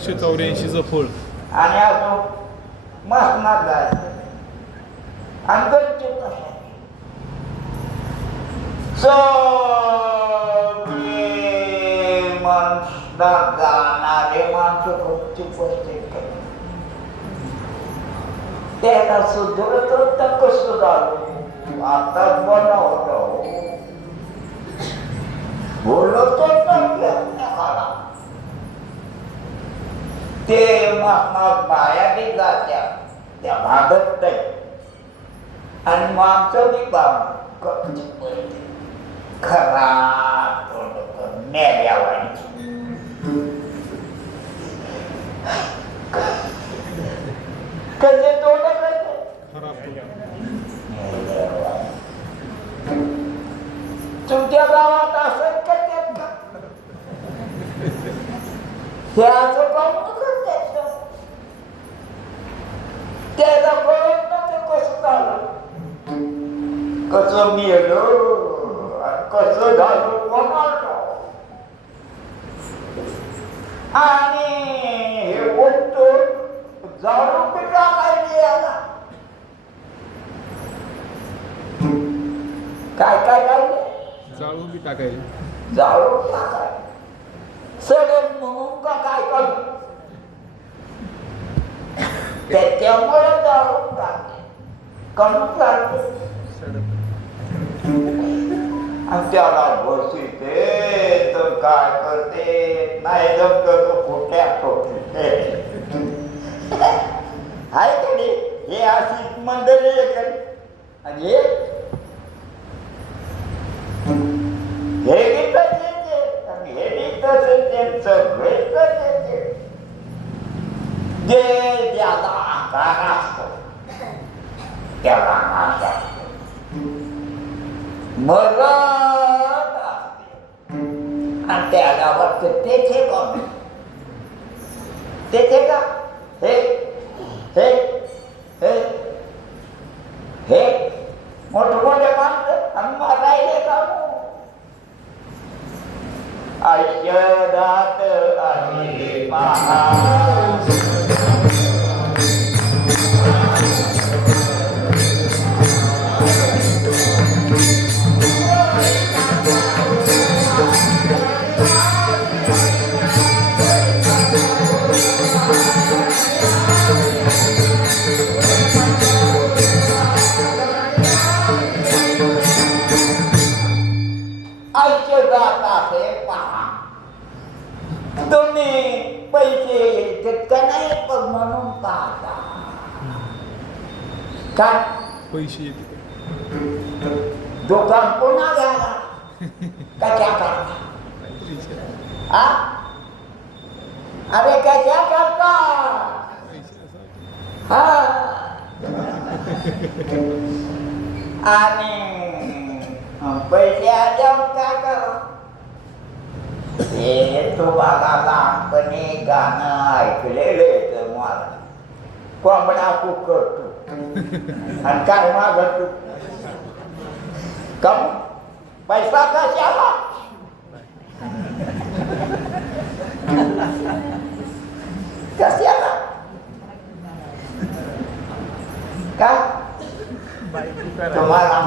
कशात लक्ष चौऱ्याऐंशीचं फळ आणि अजून मसनात जायचं आणि गच्च कशात सगळे माणसात जाणारे माणसं फक्त उपस्थित त्याला सुधरत होतं कसं झालं. आताच बनवतो बोलतो ते महात्मा बाया बी जात्या. त्या भागत नाही. आणि आमचं बी बाब कच्ची म्हणजे खरा तोंड करून मेल्यावानी कसे तोंड तुमच्या गावात असं करतात का हे असं पाहून झालं कोणाला आणि हे बोलतो जाणून पिटा काय याला काय काय काय? जाळून बी टाकायचे. जाळून टाकाय सडन म्हणून का काय करू? त्याच्यामुळे जाळून टाकते करून टाकते आणि त्याला बसते तर काय करते? नाही जमत तो फुटल्या ठोकते आहे का नाही? हे अशी मंडळी आहे आणि हे? हे बी तसेच आणि हे बी तसेच सगळे तसेच जे ज्याला आकार असतो त्याला नाश असतो. मरत आणि त्याला वाटतं तेथे कोण तेथे का हे हे हे काय पैसे येते. दुकान पुन्हा घ्यायला कशा करता अरे कशा करता हा. आणि पैसे आल्यावर काय करू? हे तुम्हाला लहानपणी गाणं ऐकलेलं तर मला. कोंबडा करतो आणि काय मागतो कम. पैसा कशाला आला? का? तुम्हाला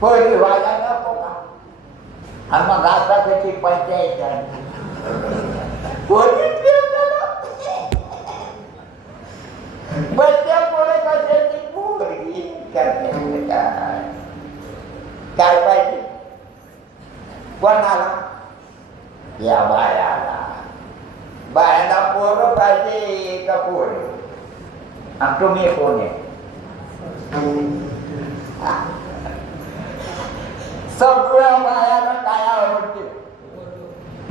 पोरी व्हायला नको का आणि मग आता त्याची पंचायत आहे. पोरीच भेटलं. बसच्या पुढे कशाची पोरगी करते काय काय पाहिजे कोणाला या बायाला बायाला पोरं पाहिजे का पोरं आणि तुम्ही कोण आहे सगळ्या बायाला काय आवडते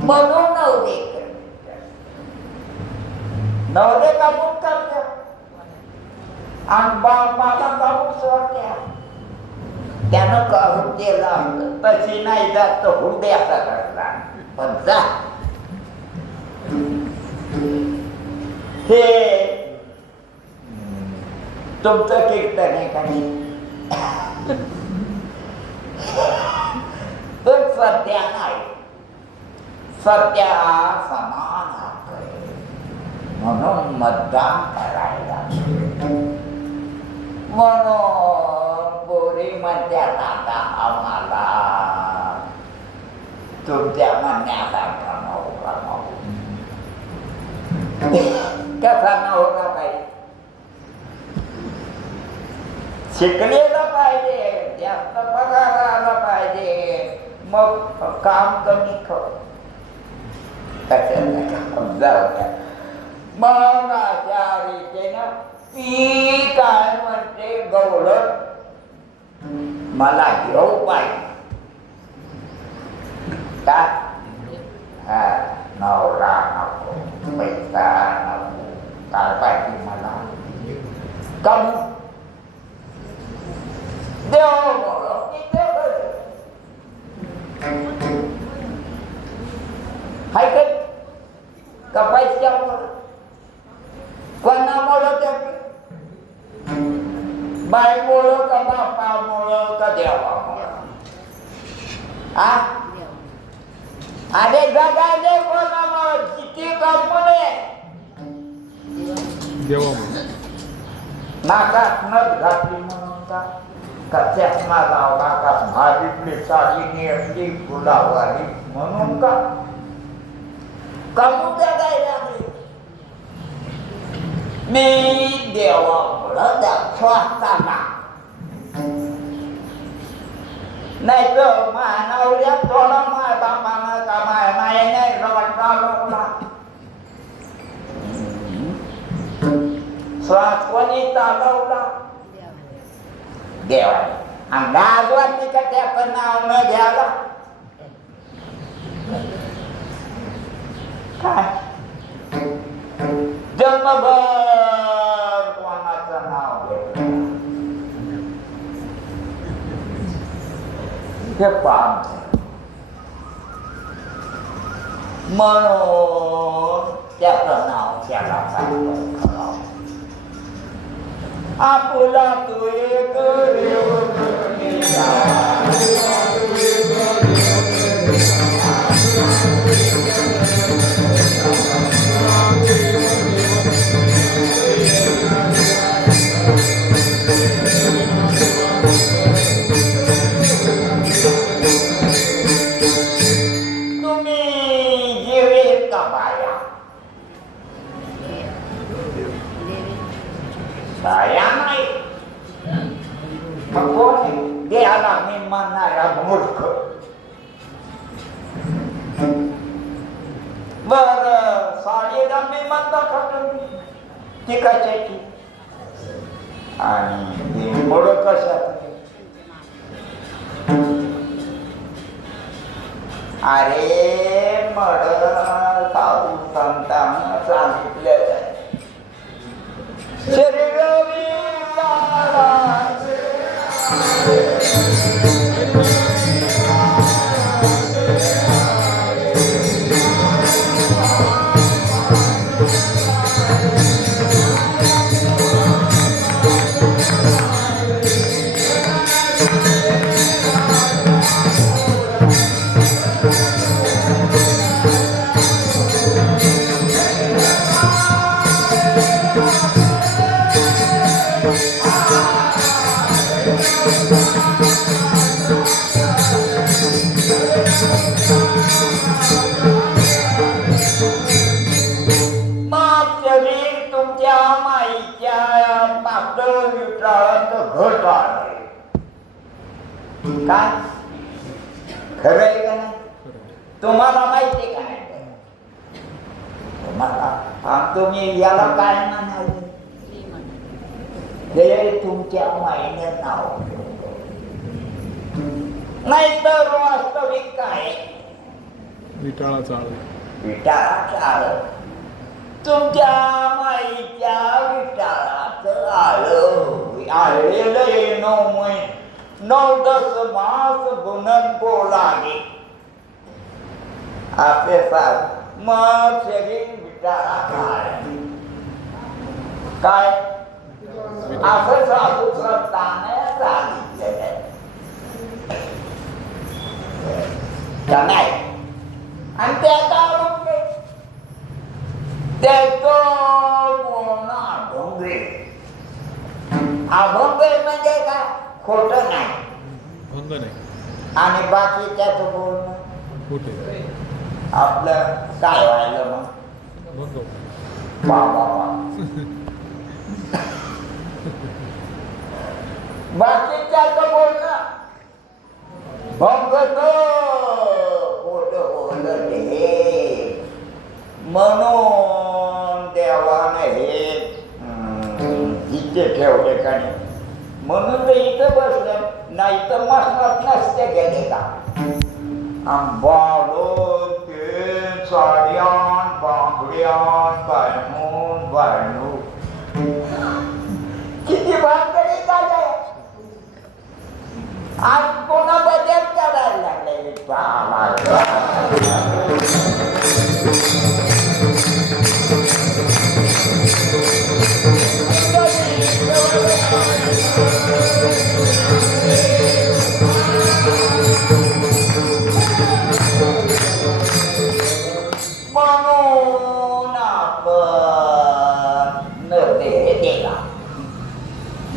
म्हणून नवरे नवरे कापून करते. आणि बापाला कापून सोडत्या त्यानं काढून दिला तशी नाही जात तर असा करला पण जा. हे तुमचं कीर्तन आहे का नाही पण सध्या नाही सध्या समान हक्क आहे. म्हणून मतदान करायला म्हणून पोरी म्हणत्यात आता आम्हाला तुमच्या म्हणण्यासारखा नवरा नको कसा नवरा पाहिजे शिकलेला पाहिजे जास्त पगार आला पाहिजे. मग काम कमी कर कशाला काम जाऊ द्या. मग अशा रीतीनं ती काय म्हणते गवळण मला घेऊ पाहिजे का हा नवरा नको पैसा नको काय पाहिजे मला कम देव बोलो की देव बोलो. हाय काय का बायमुळं का बापामुळं का देवामुळं? आ? अरे जगायले कोणामुळं? किती कमवले देवामुळे. नाकात नथ घातली म्हणून का? का चष्मा लावला का? भाजीतली साडी नेसली फुलावाली म्हणून का? कमू जगाय लागली मी देवामुळं दाखवाचाला नाही तर मानवल्या थोडा माय बापानं का माय माय नाही रवट चालवला श्वास कोणी चालवला देव देवाने आणि लाजवानी का त्याचं नाव न घ्यायला काय जन्मभर कोणाचं हे पाप म्हणून त्याचं नाव त्याला सांगतो खराव आपुला तू एक तुम्ही विटाळा चाळ विटाळाचं आळ. तुमच्या माईच्या विटाळाचं आळ. आळलेलं नऊ महिने. नऊ दस मास गुणन बोलागे असे सार मग शरीर विटाळा काय? काय असं साधू संताने सांगितलेलं आहे. का नाही आणि त्याचा डोंगरे त्याचो मोना डोंगरे अभंगे म्हणजे काय? खोट नाही. आणि बाकीच्याच बोलणं खोटे आपलं काय व्हायलं मग? वा बाकीच्याच बोलणं. भंग खोट बोललं हे म्हणून देवानं हे इथे ठेवले का नाही म्हणून ते इथं बसलं नाही तर मसनात नसते गेले का आंबालो ते साड्यान बांगड्यान बायणून बायणू किती भानगडी झाल्या आज कोणा बदल करायला लागले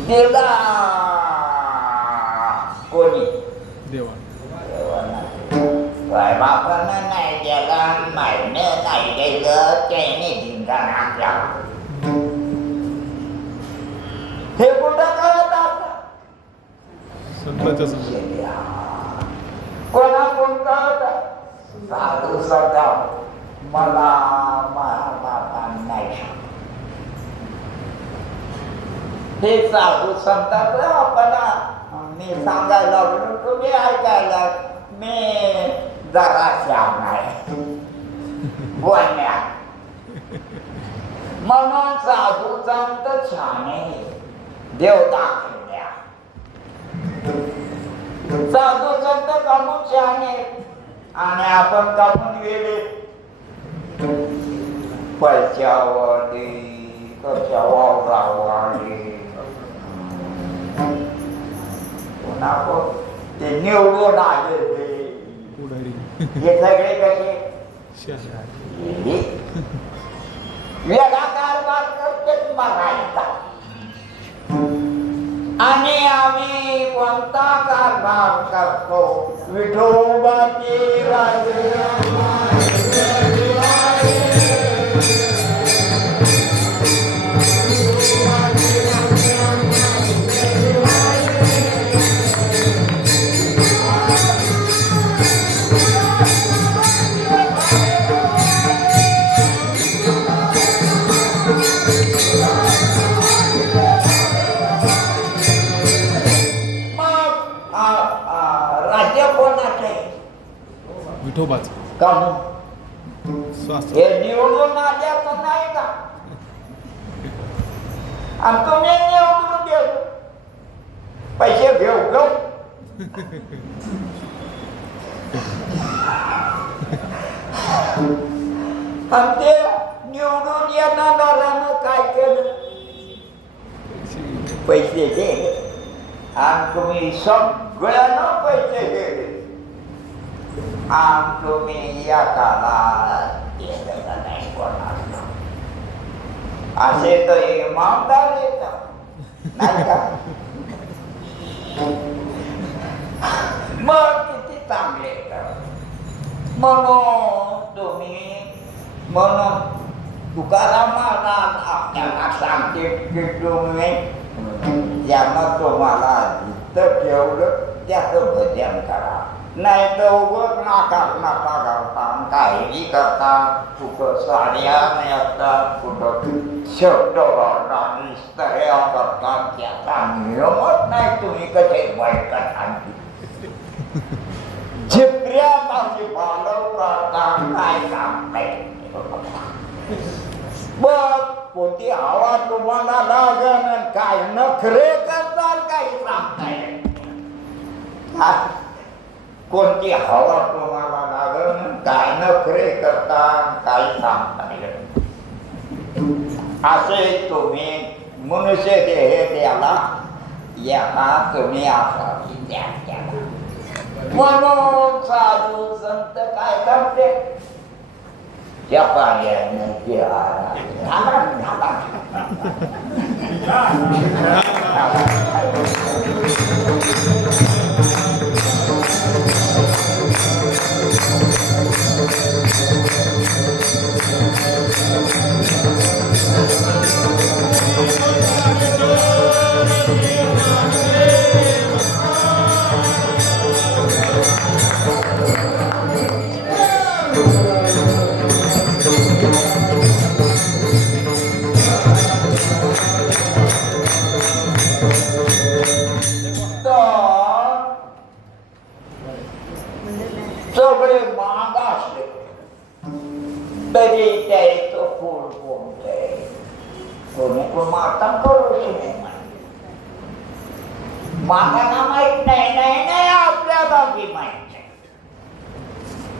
दिला कोणी? देवा. काय बापानं नाही गेला मायनं नाही गेलं त्याने धिंगाणा हे कुठं कळत आता संतांच्या कोणा कोण कळत साधू सदा मला बापानं नाही. हे साधू सांगतात आपण मी सांगायला तुम्ही ऐकायला मी जरा श्याम आहे. बोलण्या म्हणून साधू संत छाने देव दाखवल्या साधू संत कमून छाने आणि आपण कमून गेले. दे कशा वावरावर दे कोण? ते निवडून आले ते. हे सगळे कसे शहा हे वेगळा कारभार करतेच बघायचा आणि आम्ही कोणता कारभार करतो विठोबाची राजे आ, राज्य कोणाचे विठोबाच. काहून स्वास हे निवडून आल्याचं नाही का? आणि तुम्ही निवडून घेऊ पैसे घेऊ घेऊ. आणि ते निवडून येणाऱ्यानं काय केलं? पैसे Ankumi sok guano pecehiri. Ankumi yakala itu kan ekor Asih ah, itu imam kan? itu. Naka. Merti tamle mereka, Mono domi buka ramalan yang asam tip domi. Jangan ya, malah नाही कोणाला असे तर इमानदार येतात नाही का मग किती चांगले तर म्हणून तुम्ही म्हणून तुकाराम महाराज आपल्याला सांगते की तुम्ही ज्यांना तुम्हाला इथं ठेवलं त्याचं भजन करा नाही तर उगत नाकात नाका घालता काही करता कुठं साड्या नेसतात कुठं शब्द घालतात निस्तऱ्या करतात त्याचा नियमच नाही तुम्ही कसे बैठक आणली झिपऱ्या माझी पालव करता काय काम नाही बघ कोणती हवा तुम्हाला लागन काय नखरे करताल काही सांगता कोणती हवा तुम्हाला लागन काय नखरे करता काही सांगता असे तुम्ही मनुष्य देह द्याला याला तुम्ही असा विचार केला. म्हणून साधू संत काय करते? त्या पाण्याने जे आला झाला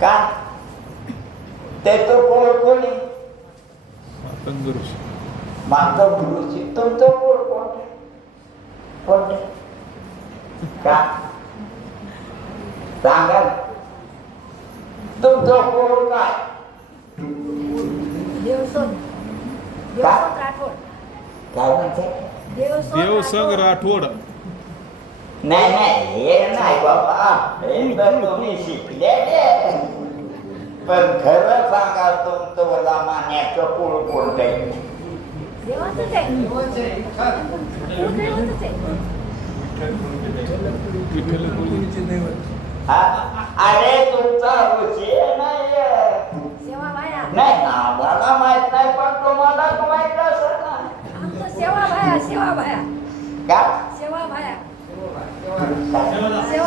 का? त्याचं कोण कोणी? माझं गुरुजी तुमचं कोण कोणते कोणते का? सांगा. तुमचं कोण काय? काय म्हणते? देवसंग राठोड. नाही नाही हे नाही बाबा हे तर तुम्ही शिकलेले पण खरं सांगा तुमचं मला मान्याचं कुळ कोणतं आहे देवाचंच आहे. हा? अरे तुमचा ऋषी नाही सेवा भाया नाही आम्हाला माहीत नाही पण तुम्हाला माहीत असेल ना आमचं सेवा भाया सेवा भाया का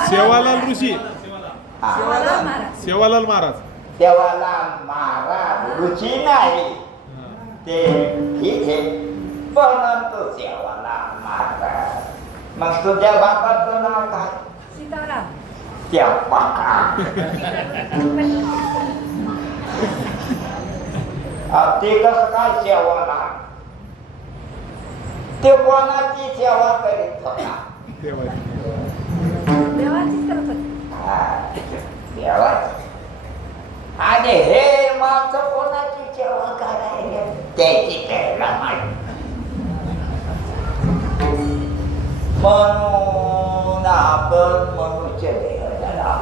सेवालाल. ऋषी. सेवालाल महाराज. सेवालाल महाराज. देवाला महाराज रुची नाही. ते ठीक आहे. परंतु देवाला महाराज. मग तुझ्या बापाचं नाव काय? सीताराम. त्या पाका ते कसं काय सेवाला ते कोणाची सेवा करीत होता? देवाचीच करत आणि हे माणसं कोणाची सेवा करायला त्याची त्याला माहिती म्हणून आपण मनुष्य देहाला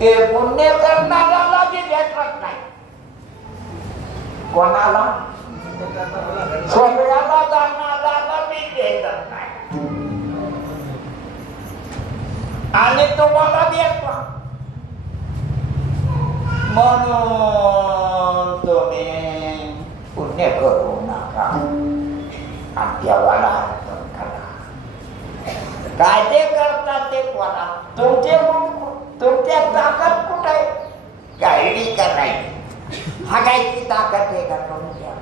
ते पुण्य करणाऱ्याला बी भेटत नाही कोणाला आणि तुम्हाला भेटला म्हणून तुम्ही पुण्य करू नका आणि देवाला अर्पण करा काय ते करतात ते कोणा तुमचे तुमच्या ताकद कुठे आहे गायडी करायची हागायची ताकद आहे का तुमच्या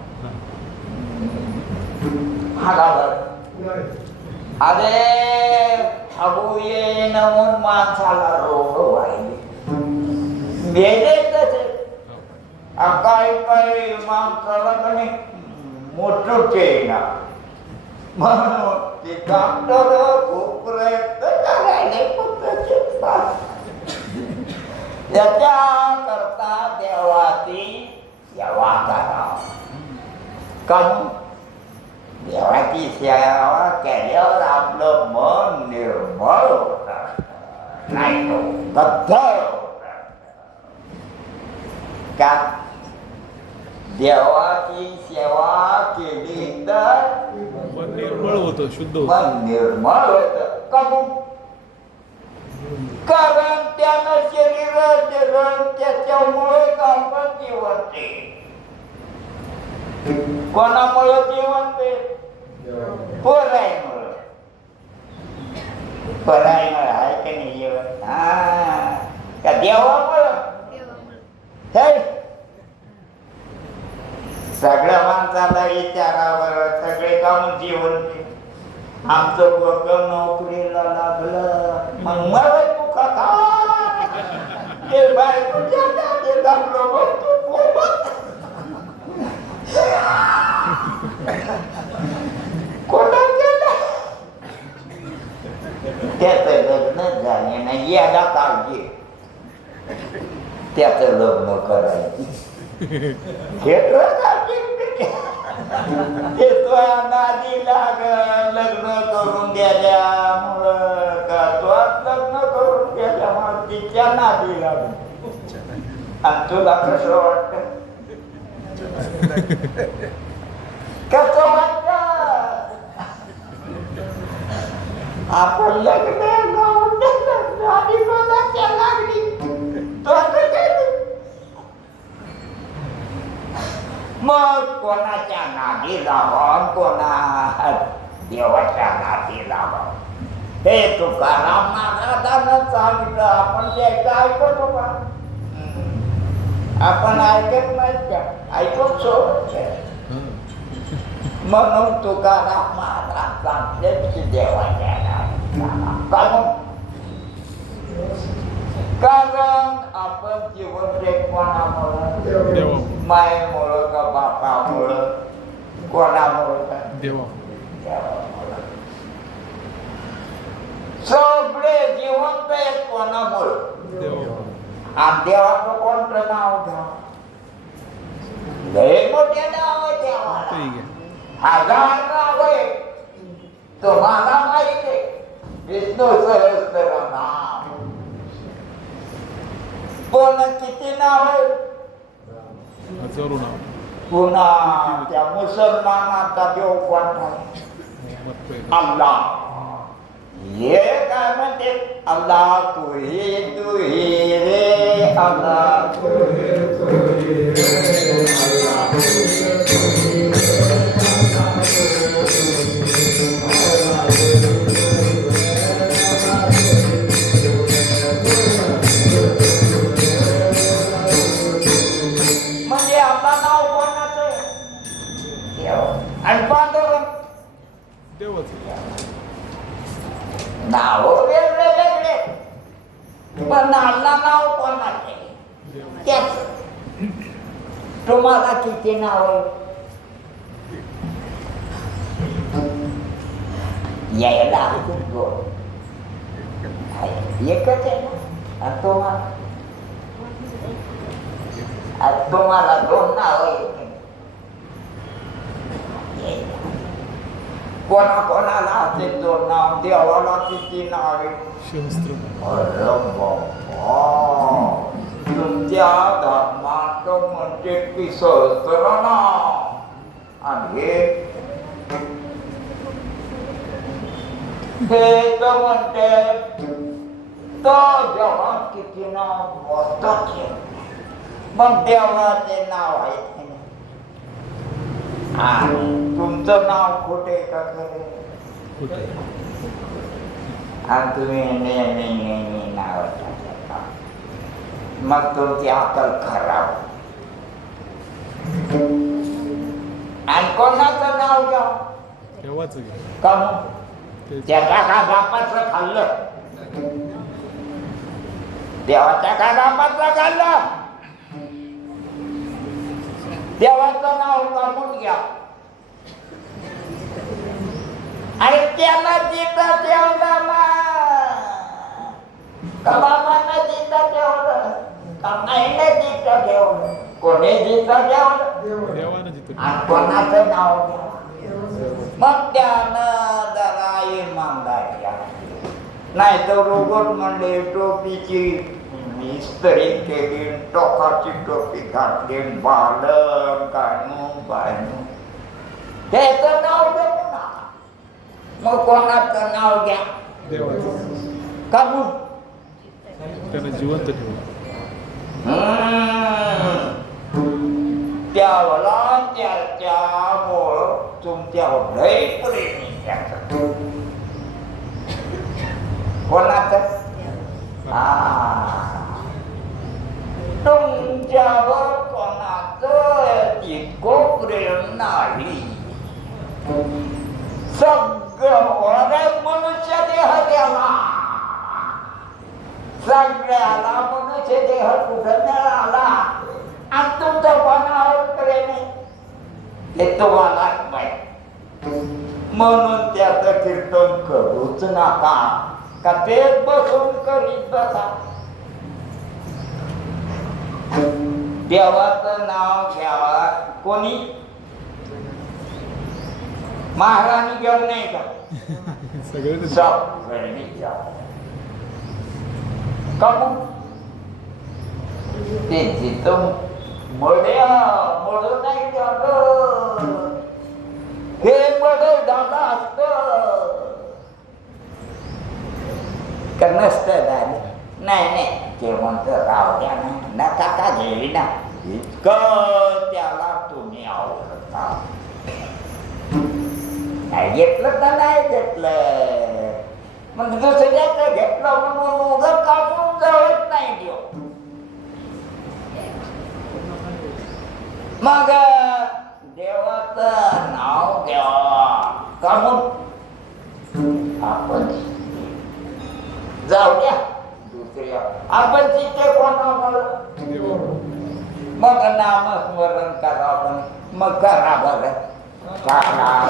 हागावर अरे हागू ये नवून माणसाला रोग व्हायले मेले तसे काही काही माणसाला कणी मोठं ना म्हणून ते डॉक्टर खूप प्रयत्न करायले पण तसे पास. त्याच्या करता देवाची सेवा करा कम देवाची सेवा केल्यावर आपलं मन निर्मळ होत नाही तो बद्ध होतं. का देवाची सेवा केली तर मन निर्मळ होतं शुद्ध होतं मन निर्मळ होत कमून कारण त्यानं शरीर त्याच्यामुळे आपण जिवंते कोणामुळं कोणामुळे जिवंते पोराईमुळं. पोराईमुळं आहे का नाही जेवण हा. का देवामुळं? सगळ्या माणसाला विचारावर सगळे काम जीवन आमचं वर्ग नोकरीला लागलं. मग मला तू कथा ते बायकोच्या नादी लागलो मग तू बोलत. कोणा गेला त्याचं लग्न झाले नाही याला काळजी त्याचं लग्न करायचं. खेटर नादी लाग लग्न करून गेल्यामुळं का तो लग्न करून गेल्यामुळं तिच्या नादी लागून आणि तुला कसं वाटत? कसं वाटत? आपण लग्न मग कोणाच्या नादी लावा कोणा देवाच्या नादी लावा हे तुकाराम महाराजानं सांगितलं आपण ते ऐकतो का आपण ऐकत नाही का ऐकून म्हणून तुकाराम महाराज सांगलेच की देवाच्या नादी कारण कारण आपण जीवन ते म्हणून मायेमुळं का बापामुळं कोणामुळं का देवा. सगळे जिवंत आहेत कोणामुळं आणि देवाचं कोणतं नाव घ्या लय मोठे नाव आहे देवाला हजार नाव आहे तुम्हाला माहीत आहे विष्णू सहस्त्र नाम पण किती नाव आहे नाव पुन्हा त्या मुसलमानाचा देव कोणता? अल्लाह. ये काय म्हणते? अल्लाह तू ही तू रे अल्लाह तू तू रे. अल्लाह नाव वेगळे वेगळे पण आपला नाव कोणाचे त्याच तुम्हाला किती नाव आहे यायला खूप गोड आहे. एकच आहे ना आणि तुम्हाला आणि तुम्हाला दोन नाव आहे कोणा कोणाला असे दोन नाव देवाला किती नाव आहे? सहस्त्र अरे बाबा तुमच्या धर्मात म्हणते की सहस्त्र नाव आणि हे हे तर म्हणते तर जेव्हा किती नाव मग देवाचे नाव आहेत तुमचं नाव कुठे का खरे? आणि तुम्ही नेहमी नाव मग तुमची अकल खराब. आणि कोणाचं नाव घ्या? घे का? त्याच्या का बापाचं खाल्लं. देवाच्या का बापाचं खाल्लं. देवाचं नाव काढून घ्या. आणि त्याला जिथं ठेवलं का बाबांना जिथं ठेवलं का कोणी कोणाचं नाव मग त्यानं जरा इमानदारी आहे. नाही तर रोबोट म्हणले टोपीची इस्त्री केली टोकाची टोपी घातली बालन कानू बानू त्याचं नाव देऊ ना. मग कोणाचं नाव घ्या. का त्यानं जिवंत त्याला त्याच्यामुळं तुमच्यावर लय प्रेम. कोणाचं? आ. तुमच्यावर कोणाचं इतकं प्रेम नाही. सगळं मनुष्य देह द्यावा सगळ्याला मनुष्य देह कुठं मिळाला? आणि तुमचं कोणावर प्रेम. आहे हे तुम्हाला माहीत. म्हणून त्याचं कीर्तन करूच नका. का ते बसून करीत बसा. देवाचं नाव घ्यावा. कोणी? महाराणी घेऊन नाही का? सगळे ते- जिथं मड्या मड नाही हे मड झालं असत. का नसतं झालं नाही नाही. ते म्हणतं राहू द्या ना नका का घेई ना इतकं त्याला तुम्ही आवडता नाही घेतलं तर नाही घेतलं मग दुसऱ्याचं घेतलं म्हणून उगं कापून जवळच नाही देऊ मग देवाचं नाव घ्यावा का मग आपण जाऊ द्या दुसऱ्या आपण तिथे कोणावर? मग नामस्मरण करावं मग करा बरं. करा.